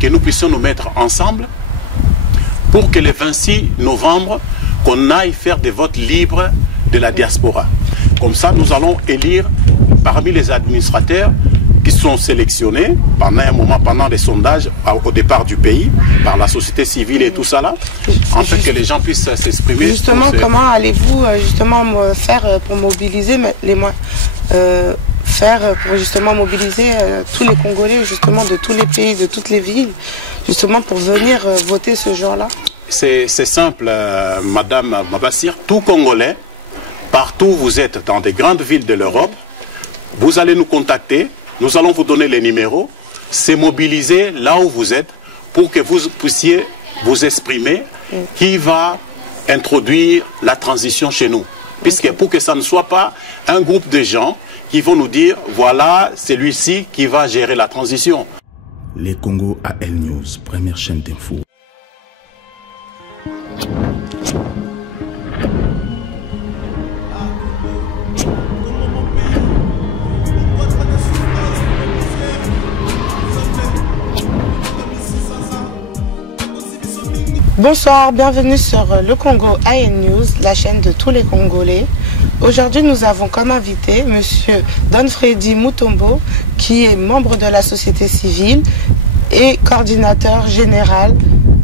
que nous puissions nous mettre ensemble pour que le 26 novembre, qu'on aille faire des votes libres de la diaspora. Comme ça, nous allons élire parmi les administrateurs qui sont sélectionnés pendant un moment, pendant les sondages au départ du pays, par la société civile et tout ça là, en fait que les gens puissent s'exprimer. Justement, comment allez-vous justement faire pour mobiliser les moyens pour justement mobiliser tous les Congolais justement de tous les pays, de toutes les villes, justement pour venir voter ce jour-là? C'est simple, Madame Mabassir, tout Congolais, partout où vous êtes, dans des grandes villes de l'Europe, vous allez nous contacter, nous allons vous donner les numéros, c'est mobiliser là où vous êtes pour que vous puissiez vous exprimer qui va introduire la transition chez nous. Puisque pour que ça ne soit pas un groupe de gens qui vont nous dire, voilà, c'est lui-ci qui va gérer la transition. Les Congo AL News, première chaîne d'info. Bonsoir, bienvenue sur le Congo AL News, la chaîne de tous les Congolais. Aujourd'hui, nous avons comme invité Monsieur Donfredi Mutombo, qui est membre de la société civile et coordinateur général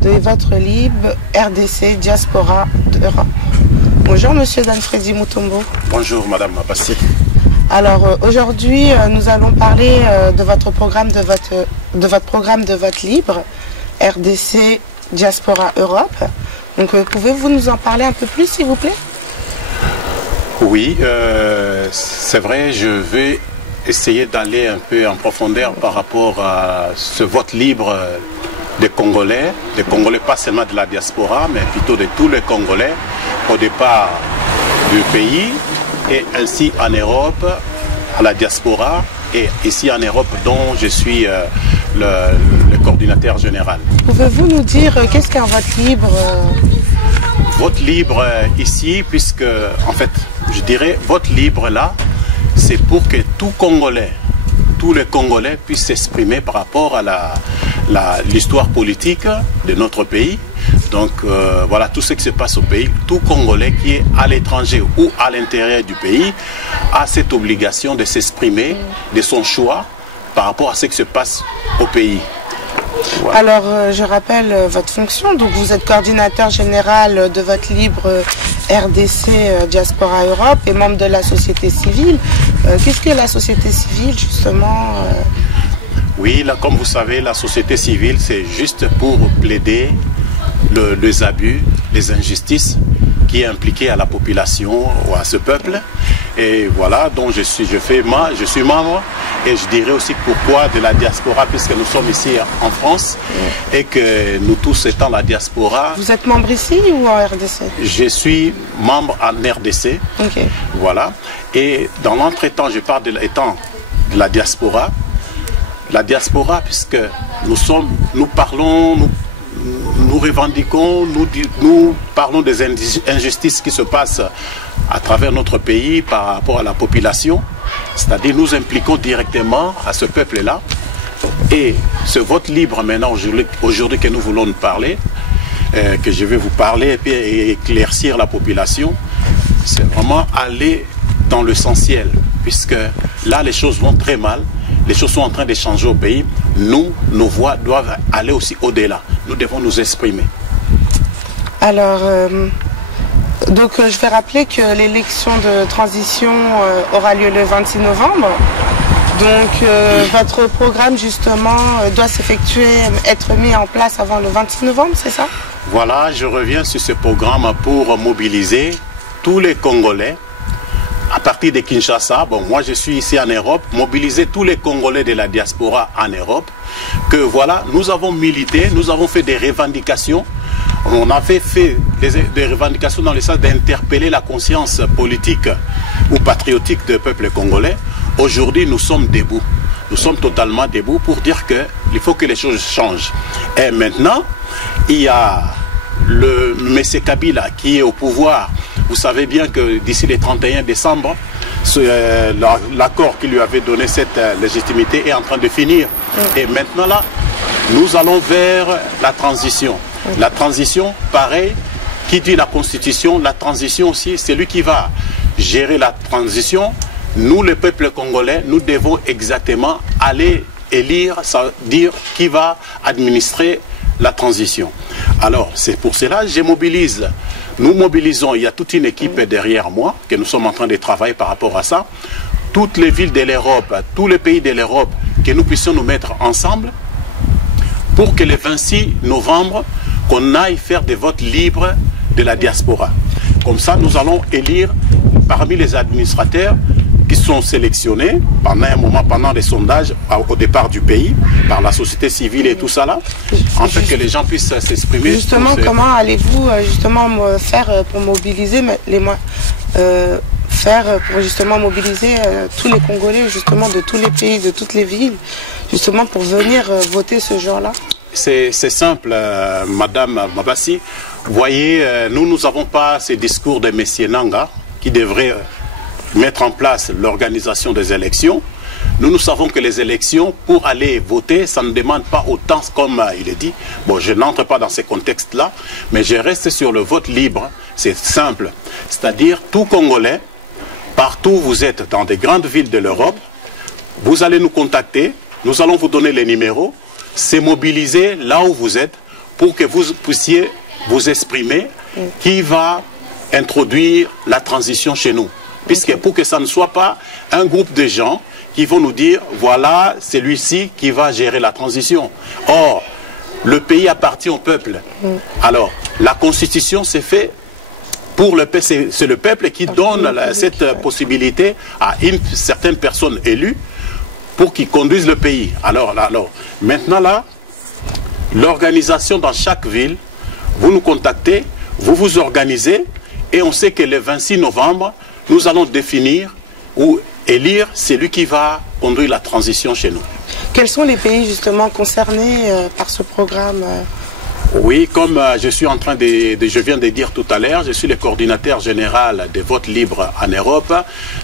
de Votre Libre RDC Diaspora Europe. Bonjour Monsieur Donfredi Mutombo. Bonjour Madame Mabassir. Alors aujourd'hui, nous allons parler de votre programme de vote libre RDC Diaspora Europe. Donc pouvez-vous nous en parler un peu plus s'il vous plaît? Oui, c'est vrai, je vais essayer d'aller un peu en profondeur par rapport à ce vote libre des Congolais pas seulement de la diaspora, mais plutôt de tous les Congolais au départ du pays et ainsi en Europe, à la diaspora et ici en Europe dont je suis le coordinateur général. Pouvez-vous nous dire qu'est-ce qu'un vote libre? Vote libre ici, puisque en fait, je dirais vote libre là, c'est pour que tous les Congolais puissent s'exprimer par rapport à l'histoire politique de notre pays. Donc voilà tout ce qui se passe au pays. Tout Congolais qui est à l'étranger ou à l'intérieur du pays a cette obligation de s'exprimer de son choix par rapport à ce qui se passe au pays. Voilà. Alors, je rappelle votre fonction. Donc, vous êtes coordinateur général de Vote Libre RDC Diaspora Europe et membre de la société civile. Qu'est-ce que la société civile, justement Oui, là, comme vous savez, la société civile, c'est juste pour plaider les abus, les injustices qui est impliqué à la population ou à ce peuple. Et voilà, donc je suis membre et je dirais aussi pourquoi de la diaspora, puisque nous sommes ici en France et que nous tous étant la diaspora. Vous êtes membre ici ou en RDC? Je suis membre en RDC. Okay. Voilà. Et dans l'entretemps, je parle de la diaspora. La diaspora, puisque nous parlons, nous revendiquons, nous parlons des injustices qui se passent à travers notre pays par rapport à la population. C'est-à-dire nous impliquons directement à ce peuple-là. Et ce vote libre maintenant, aujourd'hui que nous voulons nous parler, que je vais vous parler et puis éclaircir la population, c'est vraiment aller dans l'essentiel. Puisque là, les choses vont très mal. Les choses sont en train de changer au pays. Nos voix doivent aller aussi au-delà. Nous devons nous exprimer. Alors, donc je vais rappeler que l'élection de transition aura lieu le 26 novembre. Donc votre programme justement doit être mis en place avant le 26 novembre, c'est ça? Voilà, je reviens sur ce programme pour mobiliser tous les Congolais. À partir de Kinshasa, bon, moi je suis ici en Europe, mobiliser tous les Congolais de la diaspora en Europe, que voilà, nous avons milité, nous avons fait des revendications, on a fait des revendications dans le sens d'interpeller la conscience politique ou patriotique du peuple congolais. Aujourd'hui, nous sommes debout, nous sommes totalement debout pour dire qu'il faut que les choses changent. Et maintenant, il y a le M. Kabila qui est au pouvoir. Vous savez bien que d'ici le 31 décembre, l'accord qui lui avait donné cette légitimité est en train de finir. Et maintenant là, nous allons vers la transition. La transition, pareil, qui dit la constitution, la transition aussi, c'est lui qui va gérer la transition. Nous, le peuple congolais, nous devons exactement aller élire, ça veut dire qui va administrer la transition. Alors, c'est pour cela que je mobilise. Nous mobilisons, il y a toute une équipe derrière moi, que nous sommes en train de travailler par rapport à ça. Toutes les villes de l'Europe, tous les pays de l'Europe, que nous puissions nous mettre ensemble pour que le 26 novembre, qu'on aille faire des votes libres de la diaspora. Comme ça, nous allons élire parmi les administrateurs qui sont sélectionnés pendant un moment, pendant les sondages au départ du pays, par la société civile et tout ça là, en fait que les gens puissent s'exprimer. Justement, comment allez-vous justement faire pour mobiliser pour justement mobiliser tous les Congolais justement de tous les pays, de toutes les villes, justement pour venir voter ce jour-là? C'est simple, Madame Mabassi. Vous voyez, nous n'avons pas ces discours de Messieurs Nanga qui devraient mettre en place l'organisation des élections. Nous savons que les élections, pour aller voter, ça ne demande pas autant comme il est dit. Bon, je n'entre pas dans ces contextes-là, mais je reste sur le vote libre. C'est simple. C'est-à-dire, tout Congolais, partout où vous êtes, dans des grandes villes de l'Europe, vous allez nous contacter, nous allons vous donner les numéros, c'est mobiliser là où vous êtes pour que vous puissiez vous exprimer qui va introduire la transition chez nous. Puisque pour que ça ne soit pas un groupe de gens qui vont nous dire, voilà, c'est lui-ci qui va gérer la transition. Or, le pays appartient au peuple. Alors, la constitution s'est faite pour le peuple, c'est le peuple qui donne cette possibilité à une certaine personne élue pour qu'ils conduisent le pays. Alors, maintenant là, l'organisation dans chaque ville, vous nous contactez, vous vous organisez, et on sait que le 26 novembre, nous allons définir ou élire celui qui va conduire la transition chez nous. Quels sont les pays justement concernés par ce programme? Oui, comme je viens de dire tout à l'heure, je suis le coordinateur général des votes libres en Europe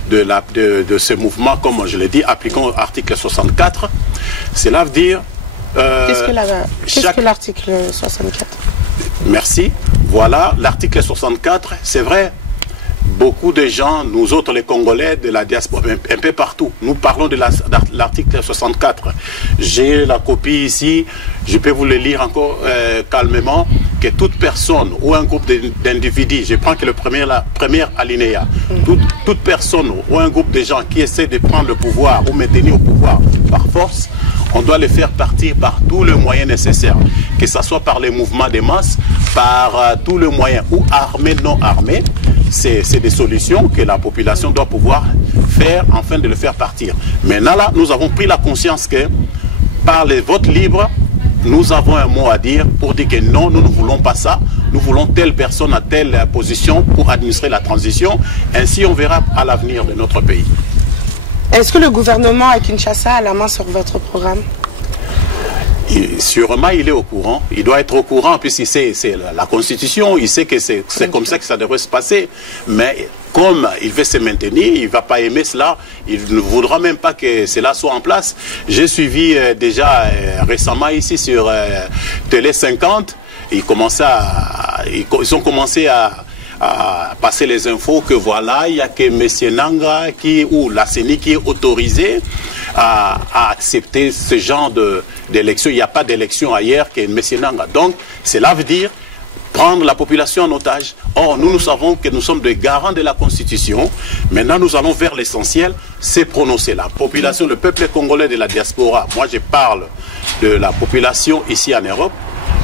de ce mouvement, comme je l'ai dit, appliquant l'article 64. Cela veut dire... Qu'est-ce que l'article 64? Merci. Voilà, l'article 64, c'est vrai. Beaucoup de gens, nous autres les Congolais de la diaspora, un peu partout, nous parlons de l'article 64. J'ai la copie ici, je peux vous le lire encore calmement, que toute personne ou un groupe d'individus, je prends que le premier alinéa, toute personne ou un groupe de gens qui essaie de prendre le pouvoir ou maintenir au pouvoir par force, on doit les faire partir par tous les moyens nécessaires, que ce soit par les mouvements de masse, par tous les moyens, ou armés, non armés. C'est des solutions que la population doit pouvoir faire afin de le faire partir. Maintenant là, nous avons pris la conscience que par les votes libres, nous avons un mot à dire pour dire que non, nous ne voulons pas ça. Nous voulons telle personne à telle position pour administrer la transition. Ainsi, on verra à l'avenir de notre pays. Est-ce que le gouvernement à Kinshasa a la main sur votre programme? Sûrement, il est au courant. Il doit être au courant puisqu'il sait, c'est la Constitution, il sait que c'est comme ça que ça devrait se passer. Mais comme il veut se maintenir, il ne va pas aimer cela. Il ne voudra même pas que cela soit en place. J'ai suivi déjà récemment ici sur Télé 50. Ils ont commencé à passer les infos que voilà, il n'y a que M. Nanga ou la CENI qui est autorisé à accepter ce genre d'élection. Il n'y a pas d'élection ailleurs que M. Nanga. Donc, cela veut dire prendre la population en otage. Or, nous savons que nous sommes des garants de la Constitution. Maintenant, nous allons vers l'essentiel, c'est prononcer. La population, le peuple congolais de la diaspora, moi je parle de la population ici en Europe,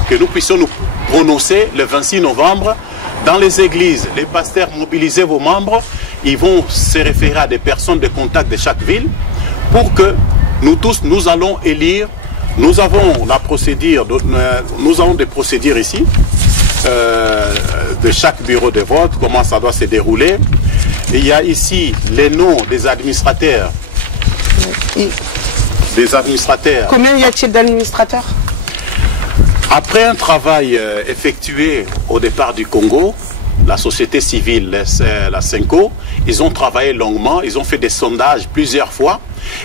que nous puissions nous prononcer le 26 novembre dans les églises. Les pasteurs, mobilisez vos membres, ils vont se référer à des personnes de contact de chaque ville pour que nous tous, nous allons élire. Nous avons la procédure, nous avons des procédures ici de chaque bureau de vote, comment ça doit se dérouler. Et il y a ici les noms des administrateurs. Combien y a-t-il d'administrateurs? Après un travail effectué au départ du Congo, la société civile, la CENCO, ils ont travaillé longuement, ils ont fait des sondages plusieurs fois.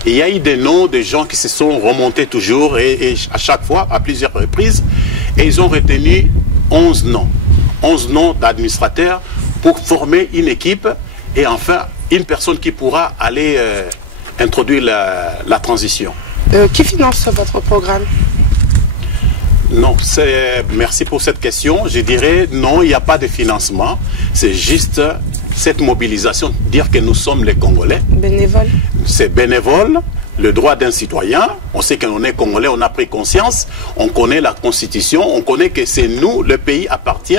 Et il y a eu des noms de gens qui se sont remontés toujours et à chaque fois, à plusieurs reprises. Et ils ont retenu 11 noms. 11 noms d'administrateurs pour former une équipe et enfin une personne qui pourra aller introduire la transition. Qui finance votre programme? Non, merci pour cette question. Je dirais non, il n'y a pas de financement. C'est juste cette mobilisation, dire que nous sommes les Congolais. Bénévole. C'est bénévole, le droit d'un citoyen. On sait qu'on est Congolais, on a pris conscience, on connaît la Constitution, on connaît que c'est nous, le pays appartient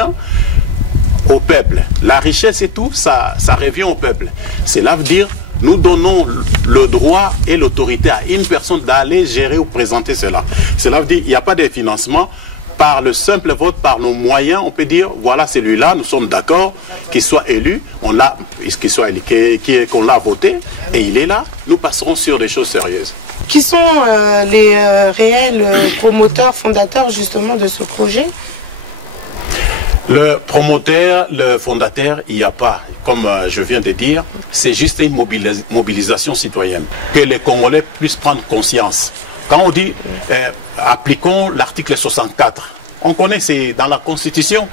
au peuple. La richesse et tout, ça revient au peuple. Cela veut dire nous donnons le droit et l'autorité à une personne d'aller gérer ou présenter cela. Cela veut dire qu'il n'y a pas de financement. Par le simple vote, par nos moyens, on peut dire, voilà celui-là, nous sommes d'accord, qu'il soit élu, qu'on l'a voté, et il est là, nous passerons sur des choses sérieuses. Qui sont les réels promoteurs, fondateurs justement de ce projet? Le promoteur, le fondateur, il n'y a pas, comme je viens de dire, c'est juste une mobilisation citoyenne. Que les Congolais puissent prendre conscience. Quand on dit appliquons l'article 64, on connaît, c'est dans la Constitution.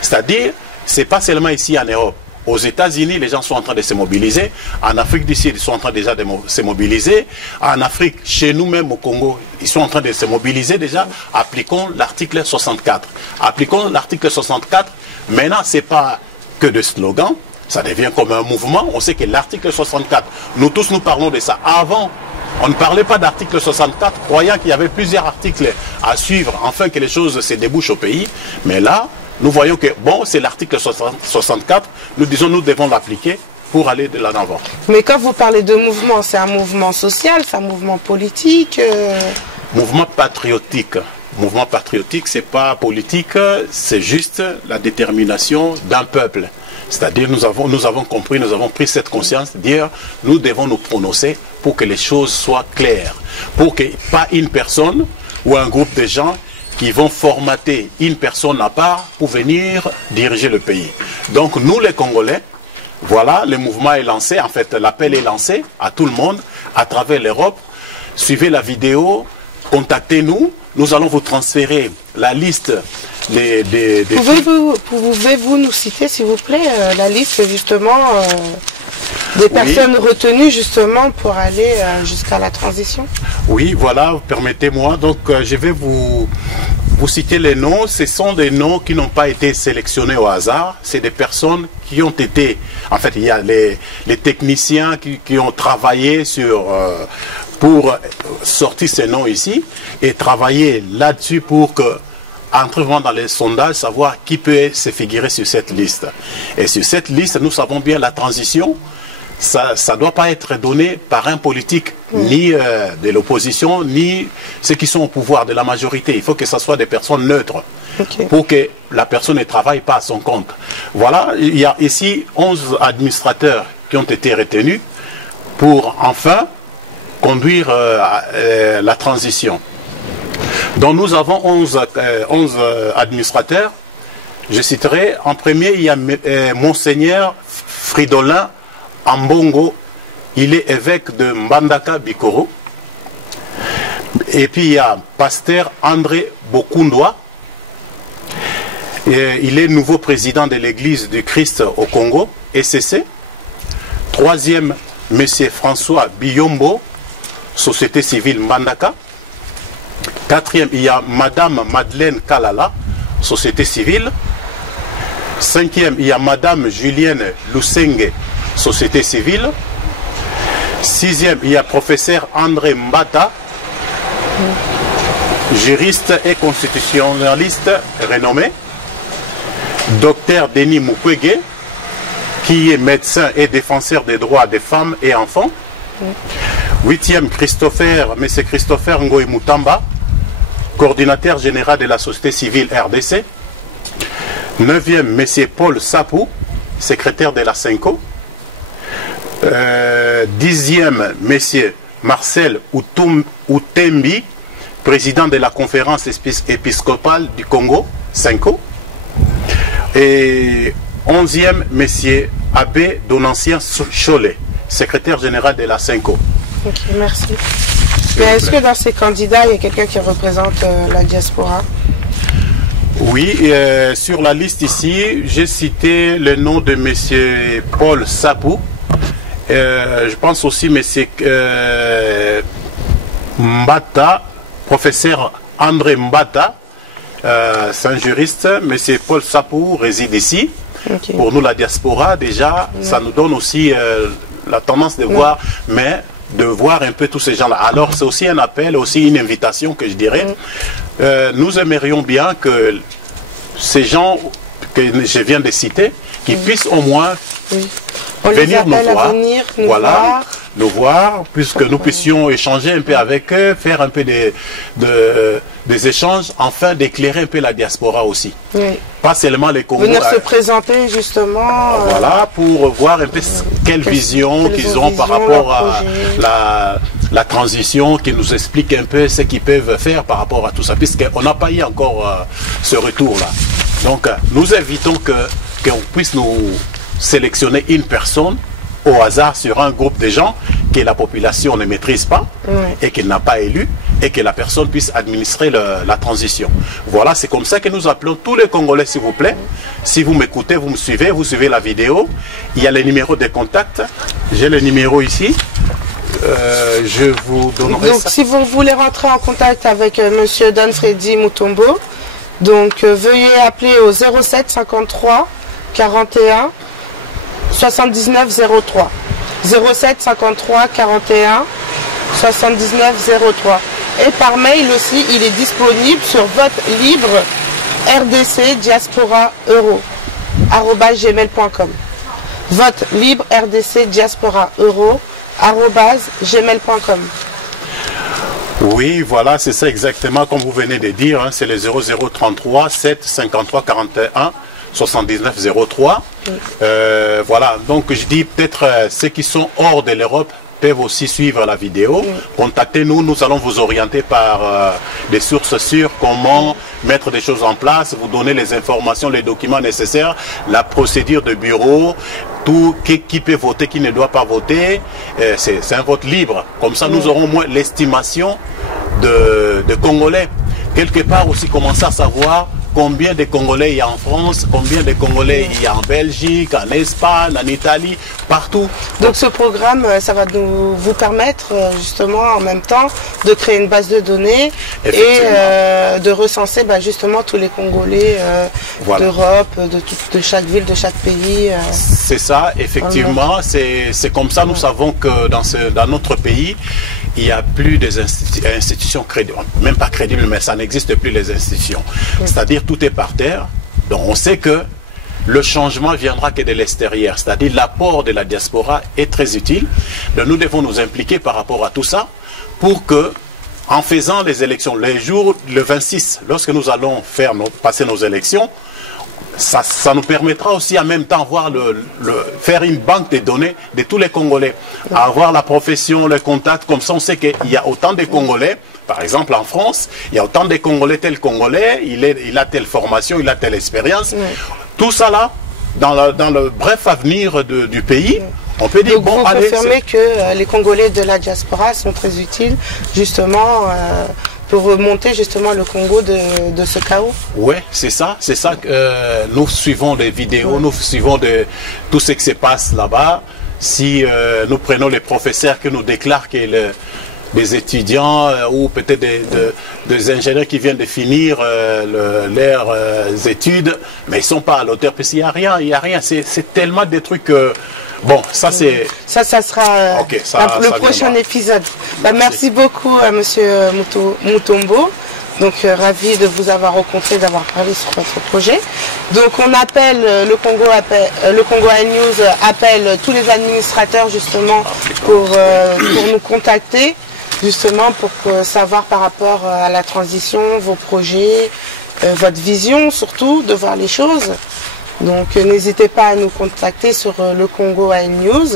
C'est-à-dire, ce n'est pas seulement ici en Europe. Aux États-Unis, les gens sont en train de se mobiliser. En Afrique du Sud, ils sont en train déjà de se mobiliser. En Afrique, chez nous-mêmes au Congo, ils sont en train de se mobiliser déjà. Appliquons l'article 64. Appliquons l'article 64. Maintenant, ce n'est pas que de slogans. Ça devient comme un mouvement. On sait que l'article 64, nous tous nous parlons de ça. Avant, on ne parlait pas d'article 64, croyant qu'il y avait plusieurs articles à suivre, afin que les choses se débouchent au pays. Mais là, nous voyons que, bon, c'est l'article 64, nous disons nous devons l'appliquer pour aller de l'avant. Mais quand vous parlez de mouvement, c'est un mouvement social, c'est un mouvement politique Mouvement patriotique. Mouvement patriotique, c'est pas politique, c'est juste la détermination d'un peuple. C'est-à-dire, nous avons compris, nous avons pris cette conscience de dire, nous devons nous prononcer pour que les choses soient claires. Pour que pas une personne ou un groupe de gens qui vont formater une personne à part pour venir diriger le pays. Donc nous les Congolais, voilà, le mouvement est lancé, en fait l'appel est lancé à tout le monde à travers l'Europe. Suivez la vidéo, contactez-nous, nous allons vous transférer la liste des Pouvez-vous nous citer s'il vous plaît la liste justement des personnes retenues justement pour aller jusqu'à la transition? Oui, voilà, permettez-moi. Donc, je vais vous citer les noms. Ce sont des noms qui n'ont pas été sélectionnés au hasard. C'est des personnes qui ont été... En fait, il y a les techniciens qui ont travaillé pour sortir ces noms ici et travailler là-dessus pour que, entre dans les sondages, savoir qui peut se figurer sur cette liste. Et sur cette liste, nous savons bien la transition. Ça ne doit pas être donné par un politique, ni de l'opposition, ni ceux qui sont au pouvoir de la majorité. Il faut que ce soit des personnes neutres, pour que la personne ne travaille pas à son compte. Voilà, il y a ici 11 administrateurs qui ont été retenus pour enfin conduire la transition. Donc nous avons 11 administrateurs. Je citerai, en premier, il y a Monseigneur Fridolin Ambongo, il est évêque de Mbandaka Bikoro. Et puis il y a pasteur André Bokundwa, il est nouveau président de l'église du Christ au Congo, ECC. Troisième, monsieur François Biyombo, société civile Mbandaka. Quatrième, il y a madame Madeleine Kalala, société civile. Cinquième, il y a madame Julienne Lusenge, société civile. Sixième, il y a professeur André Mbata, juriste et constitutionnaliste renommé. Docteur Denis Mukwege, qui est médecin et défenseur des droits des femmes et enfants. Huitième, monsieur Christopher Ngoï Moutamba, coordinateur général de la société civile RDC. Neuvième, monsieur Paul Sapou, secrétaire de la CENCO. Dixième, monsieur Marcel Outembi, président de la conférence épiscopale du Congo, CENCO. Et 11e, Messier Abbé Donancien Cholet, secrétaire général de la Cinco. Ok, merci. Mais est-ce que dans ces candidats, il y a quelqu'un qui représente la diaspora? Oui, sur la liste ici, j'ai cité le nom de Monsieur Paul Sapou. Je pense aussi Monsieur Mbata, professeur André Mbata, c'est un juriste. Monsieur Paul Sapou réside ici. Okay. Pour nous, la diaspora, déjà, ça nous donne aussi la tendance de voir, mais de voir un peu tous ces gens-là. Alors, c'est aussi un appel, aussi une invitation que je dirais. Nous aimerions bien que ces gens que je viens de citer, qu'ils puissent au moins venir nous voir. Voilà, nous voir, puisque nous puissions échanger un peu avec eux, faire un peu des échanges, afin d'éclairer un peu la diaspora aussi. Pas seulement les Congolais. Venir se présenter justement. Voilà, pour voir un peu quelle vision qu'ils ont par rapport à la transition, qui nous explique un peu ce qu'ils peuvent faire par rapport à tout ça, puisqu'on n'a pas eu encore ce retour-là. Donc, nous invitons qu'on puisse nous sélectionner une personne au hasard sur un groupe de gens que la population ne maîtrise pas et qu'elle n'a pas élu, et que la personne puisse administrer la transition. Voilà, c'est comme ça que nous appelons tous les Congolais, s'il vous plaît. Si vous m'écoutez, vous me suivez, vous suivez la vidéo. Il y a les numéros de contact. J'ai le numéro ici. Je vous donnerai donc, ça. Si vous voulez rentrer en contact avec Monsieur Don Freddy Mutombo, donc veuillez appeler au 07 53 41 79 03. 07 53 41 79 03. Et par mail aussi, il est disponible sur vote libre RDC Diaspora Euro @gmail.com. Vote libre RDC Diaspora Euro @gmail.com. Oui, voilà, c'est ça exactement comme vous venez de dire. Hein, c'est le 0033 7 53 41 79 03. Voilà, donc je dis peut-être ceux qui sont hors de l'Europe peuvent aussi suivre la vidéo. Contactez-nous, nous allons vous orienter par des sources sûres, comment mettre des choses en place, vous donner les informations, les documents nécessaires, la procédure de bureau, tout, qui peut voter, qui ne doit pas voter. C'est un vote libre. Comme ça, nous aurons au moins l'estimation de Congolais. Quelque part aussi, commencer à savoir combien de Congolais il y a en France, combien de Congolais il y a en Belgique, en Espagne, en Italie, partout. Donc ce programme, ça va vous permettre justement en même temps de créer une base de données et de recenser justement tous les Congolais d'Europe, de chaque ville, de chaque pays. C'est ça, effectivement. C'est comme ça, nous savons que dans notre pays, il n'y a plus des institutions crédibles, même pas crédibles, mais ça n'existe plus les institutions. C'est-à-dire tout est par terre. Donc on sait que le changement viendra que de l'extérieur. C'est-à-dire l'apport de la diaspora est très utile. Donc nous devons nous impliquer par rapport à tout ça pour que, en faisant les élections, les jours, le 26, lorsque nous allons passer nos élections, ça nous permettra aussi en même temps faire une banque de données de tous les Congolais, avoir la profession, le contact, comme ça on sait qu'il y a autant de Congolais, par exemple en France, il y a autant de Congolais, tel Congolais, il a telle formation, il a telle expérience, tout ça là, dans le bref avenir du pays, on peut dire, donc bon, vous confirmez que les Congolais de la diaspora sont très utiles, justement, pour remonter justement le Congo de ce chaos. Oui, c'est ça que nous suivons des vidéos, nous suivons tout ce qui se passe là-bas. Si nous prenons les professeurs qui nous déclarent que des étudiants ou peut-être des ingénieurs qui viennent de finir leurs études, mais ils ne sont pas à l'auteur, parce qu'il n'y a rien, c'est tellement des trucs... Bon, ça c'est... Ça sera le prochain épisode. Merci beaucoup à Monsieur Mutombo. Donc ravi de vous avoir rencontré, d'avoir parlé sur votre projet. Donc on appelle, le Congo AN News appelle tous les administrateurs justement pour nous contacter, justement pour savoir par rapport à la transition, vos projets, votre vision surtout, de voir les choses. Donc n'hésitez pas à nous contacter sur le Congo AN News.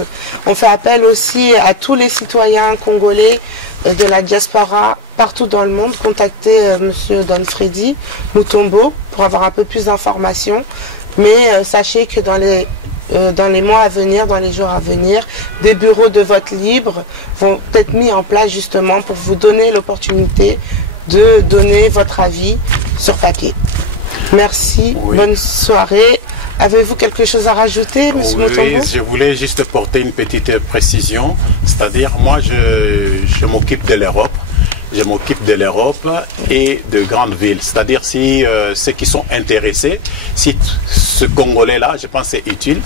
On fait appel aussi à tous les citoyens congolais de la diaspora partout dans le monde. Contactez Monsieur Don Freddy Mutombo pour avoir un peu plus d'informations Mais sachez que dans les mois à venir, dans les jours à venir, des bureaux de vote libres vont être mis en place justement pour vous donner l'opportunité de donner votre avis sur papier. Merci, oui. Bonne soirée. Avez-vous quelque chose à rajouter, M. Mutombo? Oui, je voulais juste porter une petite précision. C'est-à-dire, moi, je m'occupe de l'Europe. Je m'occupe de l'Europe et de grandes villes. C'est-à-dire, si ceux qui sont intéressés, si ce Congolais-là, je pense que c'est utile,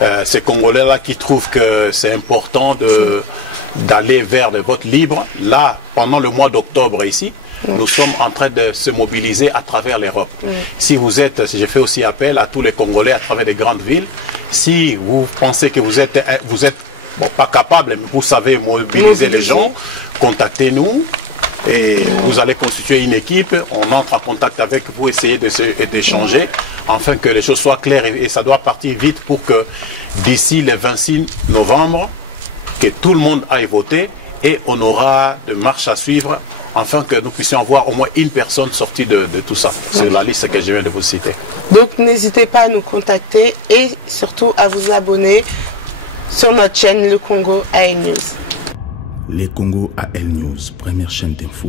ce Congolais-là qui trouve que c'est important d'aller vers le vote libre, là, pendant le mois d'octobre ici, nous sommes en train de se mobiliser à travers l'Europe. Si je fais aussi appel à tous les Congolais à travers les grandes villes, si vous pensez que vous êtes bon, pas capable, mais vous savez mobiliser les gens, contactez-nous et vous allez constituer une équipe, on entre en contact avec vous, essayer d'échanger, afin que les choses soient claires et ça doit partir vite pour que d'ici le 26 novembre, que tout le monde aille voter et on aura de marches à suivre afin que nous puissions avoir au moins une personne sortie de tout ça. C'est la liste que je viens de vous citer. Donc n'hésitez pas à nous contacter et surtout à vous abonner sur notre chaîne Le Congo AL News. Les Congo AL News, première chaîne d'info.